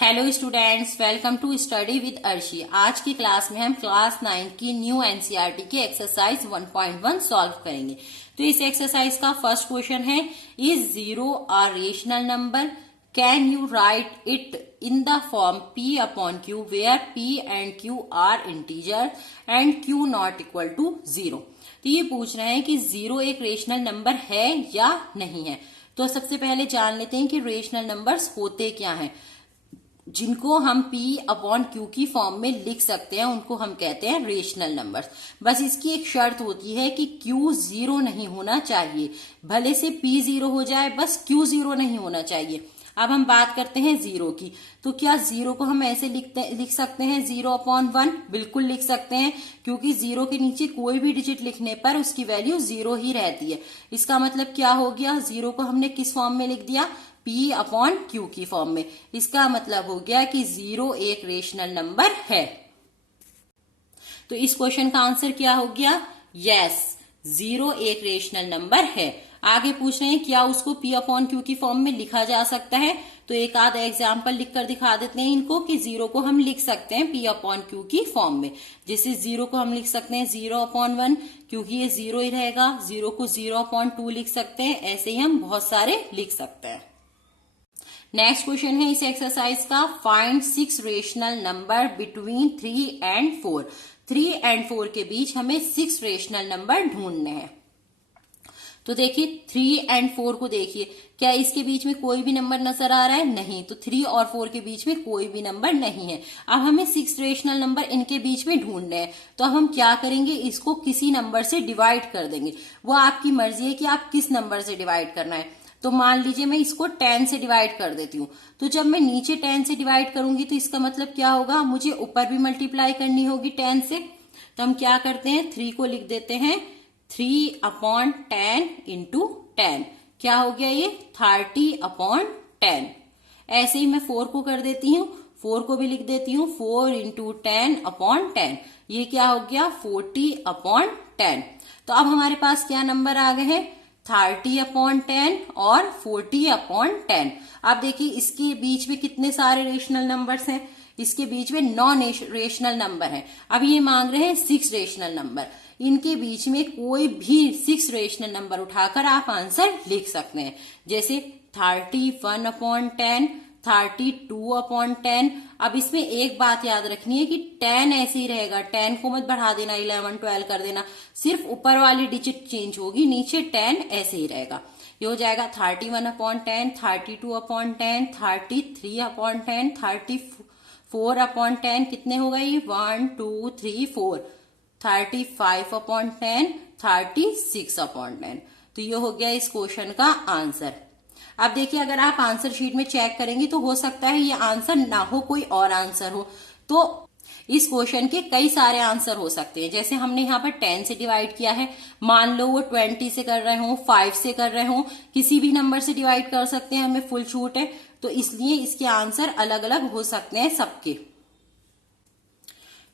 Hello students, welcome to study with Arshi. आज की class में हम क्लास 9 की न्यू एनसीईआरटी की एक्सरसाइज 1.1 सॉल्व करेंगे। तो इस एक्सरसाइज का फर्स्ट क्वेश्चन है, is zero a rational number? Can you write it in the form p upon q where p and q are integer and q not equal to 0। तो ये पूछ रहे हैं कि जीरो एक रेशनल नंबर है या नहीं है। तो सबसे पहले जान लेते हैं कि रेशनल नंबर्स होते क्या हैं। जिनको हम p अपॉन क्यू की फॉर्म में लिख सकते हैं उनको हम कहते हैं रेशनल नंबर्स। बस इसकी एक शर्त होती है कि q जीरो नहीं होना चाहिए। भले से p जीरो हो जाए, बस q जीरो नहीं होना चाहिए। अब हम बात करते हैं जीरो की। तो क्या जीरो को हम ऐसे लिख सकते हैं 0/1? बिल्कुल लिख सकते हैं, क्योंकि जीरो के नीचे कोई भी डिजिट लिखने पर उसकी वैल्यू जीरो ही रहती है। इसका मतलब क्या हो गया, जीरो को हमने किस फॉर्म में लिख दिया, p अपॉन क्यू की फॉर्म में। इसका मतलब हो गया कि जीरो एक रेशनल नंबर है। तो इस क्वेश्चन का आंसर क्या हो गया, यस, जीरो एक रेशनल नंबर है। आगे पूछ रहे हैं क्या उसको p अपॉन क्यू की फॉर्म में लिखा जा सकता है। तो एक आध एग्जाम्पल लिखकर दिखा देते हैं इनको कि जीरो को हम लिख सकते हैं p अपॉन क्यू की फॉर्म में। जैसे जीरो को हम लिख सकते हैं 0/1, क्योंकि ये जीरो ही रहेगा। जीरो को 0/2 लिख सकते हैं। ऐसे ही हम बहुत सारे लिख सकते हैं। नेक्स्ट क्वेश्चन है इस एक्सरसाइज का, find 6 rational number between 3 and 4। 3 and 4 के बीच हमें 6 रेशनल नंबर ढूंढने हैं। तो देखिए 3 एंड 4 को देखिए, क्या इसके बीच में कोई भी नंबर नजर आ रहा है? नहीं। तो 3 और 4 के बीच में कोई भी नंबर नहीं है। अब हमें 6 रेशनल नंबर इनके बीच में ढूंढने हैं। तो अब हम क्या करेंगे, इसको किसी नंबर से डिवाइड कर देंगे। वो आपकी मर्जी है कि आप किस नंबर से डिवाइड करना है। तो मान लीजिए मैं इसको 10 से डिवाइड कर देती हूँ। तो जब मैं नीचे 10 से डिवाइड करूंगी तो इसका मतलब क्या होगा, मुझे ऊपर भी मल्टीप्लाई करनी होगी 10 से। तो हम क्या करते हैं, 3 को लिख देते हैं 3/10 इंटू 10। क्या हो गया ये, 30/10। ऐसे ही मैं 4 को कर देती हूँ, 4 को भी लिख देती हूँ 4 इंटू 10/10। ये क्या हो गया, 40/10। तो अब हमारे पास क्या नंबर आ गए हैं, 30/10 और 40/10। अब देखिए इसके बीच में कितने सारे रेशनल नंबर्स हैं, इसके बीच में 9 रेशनल नंबर हैं। अब ये मांग रहे हैं 6 रेशनल नंबर। इनके बीच में कोई भी 6 रेशनल नंबर उठाकर आप आंसर लिख सकते हैं। जैसे 31/10, 32/10। अब इसमें एक बात याद रखनी है कि 10 ऐसे ही रहेगा, 10 को मत बढ़ा देना, 11, 12 कर देना। सिर्फ ऊपर वाली डिजिट चेंज होगी, नीचे 10 ऐसे ही रहेगा। ये हो जाएगा 31/10, 32/10, 33/10, 34/10। कितने हो गए, 1 2 3 4, 35/10, 36/10। तो ये हो गया इस क्वेश्चन का आंसर। अब देखिए अगर आप आंसर शीट में चेक करेंगे तो हो सकता है ये आंसर ना हो, कोई और आंसर हो। तो इस क्वेश्चन के कई सारे आंसर हो सकते हैं। जैसे हमने यहाँ पर 10 से डिवाइड किया है, मान लो वो 20 से कर रहे हो, 5 से कर रहे हो, किसी भी नंबर से डिवाइड कर सकते हैं, हमें फुल छूट है। तो इसलिए इसके आंसर अलग अलग हो सकते हैं सबके।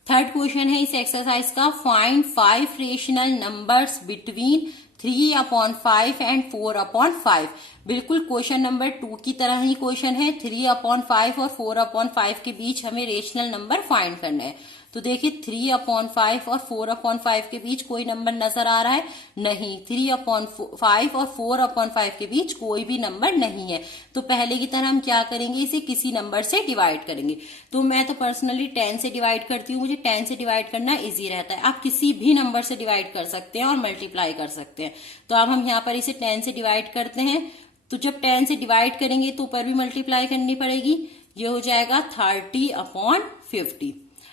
थर्ड क्वेश्चन है इस एक्सरसाइज का, find 5 rational numbers between 3/5 and 4/5। बिल्कुल क्वेश्चन नंबर 2 की तरह ही क्वेश्चन है। 3/5 और 4/5 के बीच हमें रेशनल नंबर फाइंड करना है। तो देखिए 3/5 और 4/5 के बीच कोई नंबर नजर आ रहा है? नहीं। 3/5 और 4/5 के बीच कोई भी नंबर नहीं है। तो पहले की तरह हम क्या करेंगे, इसे किसी नंबर से डिवाइड करेंगे। तो मैं तो पर्सनली 10 से डिवाइड करती हूँ, मुझे 10 से डिवाइड करना इजी रहता है। आप किसी भी नंबर से डिवाइड कर सकते हैं और मल्टीप्लाई कर सकते हैं। तो अब हम यहाँ पर इसे 10 से डिवाइड करते हैं। तो जब 10 से डिवाइड करेंगे तो ऊपर भी मल्टीप्लाई करनी पड़ेगी। ये हो जाएगा 30/50।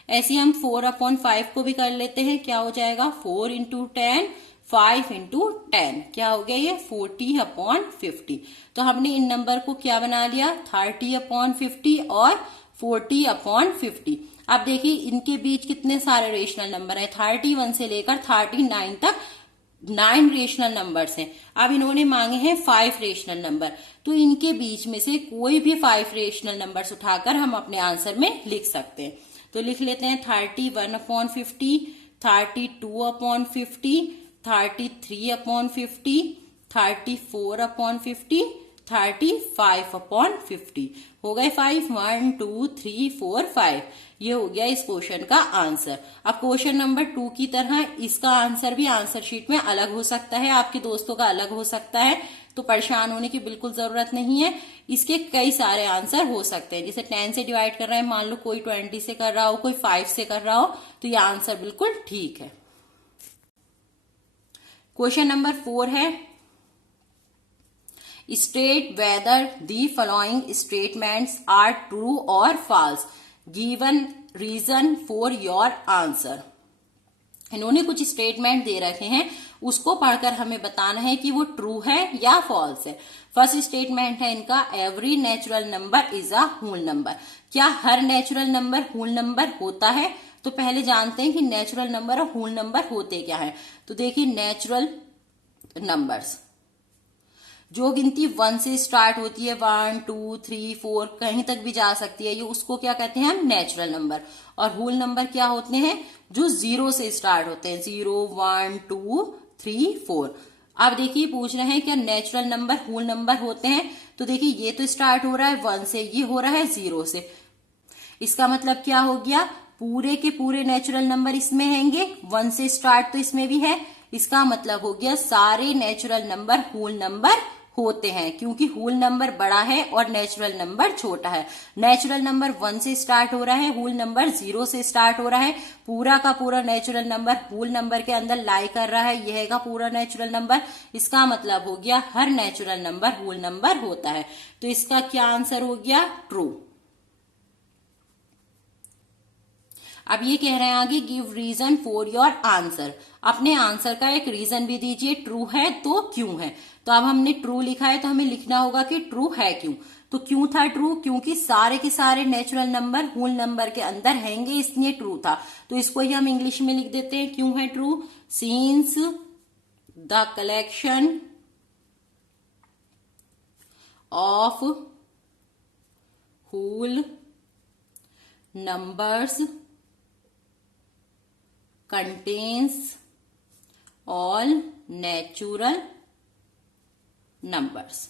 ऐसे हम 4/5 को भी कर लेते हैं। क्या हो जाएगा, 4 इंटू 10, 5 इंटू 10। क्या हो गया ये, 40/50। तो हमने इन नंबर को क्या बना लिया, 30/50 और 40/50। अब देखिए इनके बीच कितने सारे रेशनल नंबर है, 31 से लेकर 39 तक 9 रेशनल नंबर्स हैं। अब इन्होंने मांगे हैं 5 रेशनल नंबर। तो इनके बीच में से कोई भी 5 रेशनल नंबर्स उठाकर हम अपने आंसर में लिख सकते हैं। तो लिख लेते हैं 31/50, 32/50, 33/50, 34/50, 35/50 हो गए 5, 1 2 3 4 5। ये हो गया इस क्वेश्चन का आंसर। अब क्वेश्चन नंबर 2 की तरह इसका आंसर भी आंसर शीट में अलग हो सकता है, आपके दोस्तों का अलग हो सकता है, तो परेशान होने की बिल्कुल जरूरत नहीं है। इसके कई सारे आंसर हो सकते हैं। जैसे 10 से डिवाइड कर रहा है, मान लो कोई 20 से कर रहा हो, कोई 5 से कर रहा हो, तो ये आंसर बिल्कुल ठीक है। क्वेश्चन नंबर 4 है, state whether the following statements are true और false, given reason for your answer. इन्होंने कुछ स्टेटमेंट दे रखे हैं, उसको पढ़कर हमें बताना है कि वो ट्रू है या फॉल्स है। फर्स्ट स्टेटमेंट है इनका, every natural number is a whole number. क्या हर नेचुरल नंबर होल नंबर होता है? तो पहले जानते हैं कि नेचुरल नंबर और होल नंबर होते क्या है। तो देखिए, नेचुरल नंबर्स जो गिनती 1 से स्टार्ट होती है, 1 2 3 4 कहीं तक भी जा सकती है, ये उसको क्या कहते हैं हम, नेचुरल नंबर। और होल नंबर क्या होते हैं, जो 0 से स्टार्ट होते हैं, 0 1 2 3 4। अब देखिए पूछ रहे हैं क्या नेचुरल नंबर होल नंबर होते हैं। तो देखिए ये तो स्टार्ट हो रहा है 1 से, ये हो रहा है 0 से। इसका मतलब क्या हो गया, पूरे के पूरे नेचुरल नंबर इसमें हैंगे, 1 से स्टार्ट तो इसमें भी है। इसका मतलब हो गया सारे नेचुरल नंबर होल नंबर होते हैं, क्योंकि होल नंबर बड़ा है और नेचुरल नंबर छोटा है। नेचुरल नंबर 1 से स्टार्ट हो रहा है, होल नंबर 0 से स्टार्ट हो रहा है। पूरा का पूरा नेचुरल नंबर होल नंबर के अंदर लाई कर रहा है, यह है पूरा नेचुरल नंबर। इसका मतलब हो गया हर नेचुरल नंबर होल नंबर होता है। तो इसका क्या आंसर हो गया, ट्रू। अब ये कह रहे हैं आगे, give reason for your answer. अपने आंसर का एक रीजन भी दीजिए, ट्रू है तो क्यों है। तो अब हमने ट्रू लिखा है तो हमें लिखना होगा कि ट्रू है क्यों। तो क्यों था ट्रू, क्योंकि सारे के सारे नेचुरल नंबर होल नंबर के अंदर हैंगे, इसलिए ट्रू था। तो इसको ही हम इंग्लिश में लिख देते हैं, क्यों है true, since the collection of whole numbers contains all natural numbers।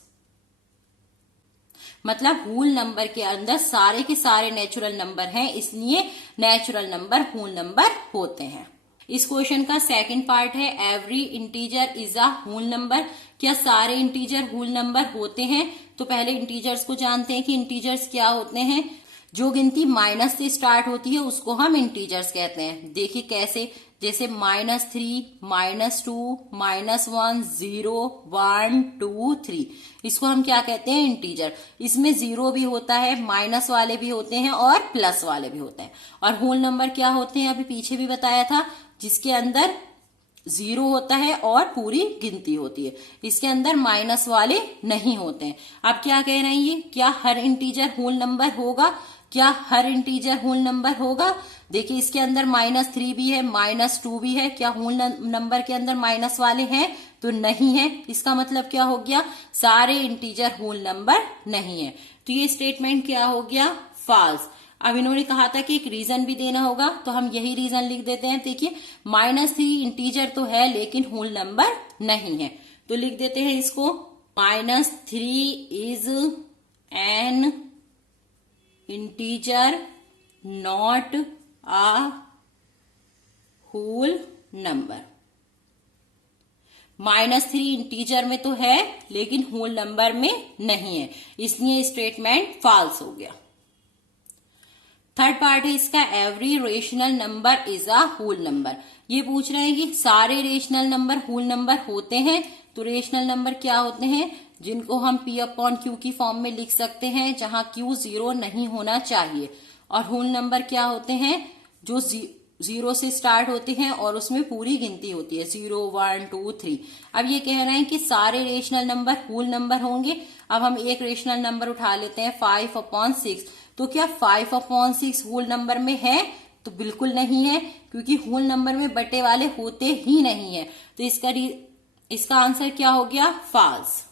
मतलब होल नंबर के अंदर सारे के सारे नेचुरल नंबर हैं, इसलिए नेचुरल नंबर होल नंबर होते हैं। इस क्वेश्चन का सेकंड पार्ट है, every integer is a whole number. क्या सारे इंटीजर होल नंबर होते हैं? तो पहले इंटीजर्स को जानते हैं कि इंटीजर्स क्या होते हैं। जो गिनती माइनस से स्टार्ट होती है उसको हम इंटीजर्स कहते हैं। देखिए कैसे, जैसे -3 -2 -1 0 1 2 3, इसको हम क्या कहते हैं, इंटीजर। इसमें 0 भी होता है, माइनस वाले भी होते हैं और प्लस वाले भी होते हैं। और होल नंबर क्या होते हैं, अभी पीछे भी बताया था, जिसके अंदर 0 होता है और पूरी गिनती होती है, इसके अंदर माइनस वाले नहीं होते हैं। अब क्या कह रहे हैं ये, क्या हर इंटीजर होल नंबर होगा? क्या हर इंटीजर होल नंबर होगा? देखिए इसके अंदर -3 भी है, -2 भी है, क्या होल नंबर के अंदर माइनस वाले हैं? तो नहीं है। इसका मतलब क्या हो गया, सारे इंटीजर होल नंबर नहीं है। तो ये स्टेटमेंट क्या हो गया, फॉल्स। अब इन्होंने कहा था कि एक रीजन भी देना होगा, तो हम यही रीजन लिख देते हैं। देखिए -3 इंटीजर तो है लेकिन होल नंबर नहीं है, तो लिख देते हैं इसको, -3 is an integer not a whole number. -3 integer में तो है लेकिन होल नंबर में नहीं है, इसलिए स्टेटमेंट फॉल्स हो गया। थर्ड पार्ट है इसका, every rational number is a whole number. ये पूछ रहे हैं कि सारे रेशनल नंबर होल नंबर होते हैं। तो रेशनल नंबर क्या होते हैं, जिनको हम P/Q की फॉर्म में लिख सकते हैं, जहां Q 0 नहीं होना चाहिए। और होल नंबर क्या होते हैं, जो 0 से स्टार्ट होते हैं और उसमें पूरी गिनती होती है, 0 1 2 3। अब ये कह रहे हैं कि सारे रेशनल नंबर होल नंबर होंगे। अब हम एक रेशनल नंबर उठा लेते हैं, 5/6। तो क्या 5/6 होल नंबर में है? तो बिल्कुल नहीं है, क्योंकि होल नंबर में बटे वाले होते ही नहीं है। तो इसका आंसर क्या हो गया, फॉल्स।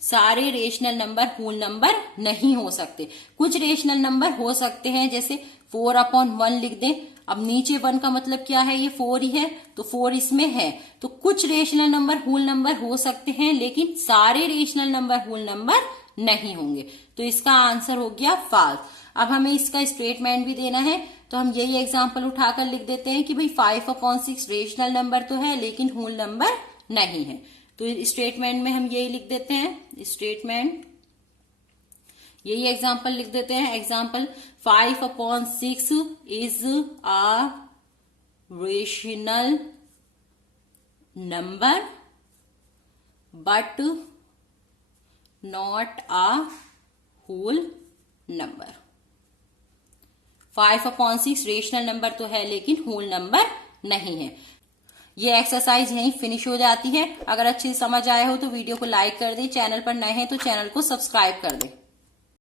सारे रेशनल नंबर होल नंबर नहीं हो सकते। कुछ रेशनल नंबर हो सकते हैं, जैसे 4/1 लिख दें। अब नीचे 1 का मतलब क्या है, ये 4 ही है, तो 4 इसमें है। तो कुछ रेशनल नंबर होल नंबर हो सकते हैं, लेकिन सारे रेशनल नंबर होल नंबर नहीं होंगे। तो इसका आंसर हो गया फॉल्स। अब हमें इसका स्टेटमेंट भी देना है, तो हम यही एग्जांपल उठाकर लिख देते हैं कि भाई 5/6 रेशनल नंबर तो है लेकिन होल नंबर नहीं है। तो स्टेटमेंट में हम यही लिख देते हैं, स्टेटमेंट यही एग्जाम्पल लिख देते हैं। Example 5/6 is a rational number but not a whole number. 5/6 rational number तो है लेकिन होल नंबर नहीं है। ये एक्सरसाइज यहीं फिनिश हो जाती है। अगर अच्छे से समझ आया हो तो वीडियो को लाइक कर दे, चैनल पर नए हैं तो चैनल को सब्सक्राइब कर दे।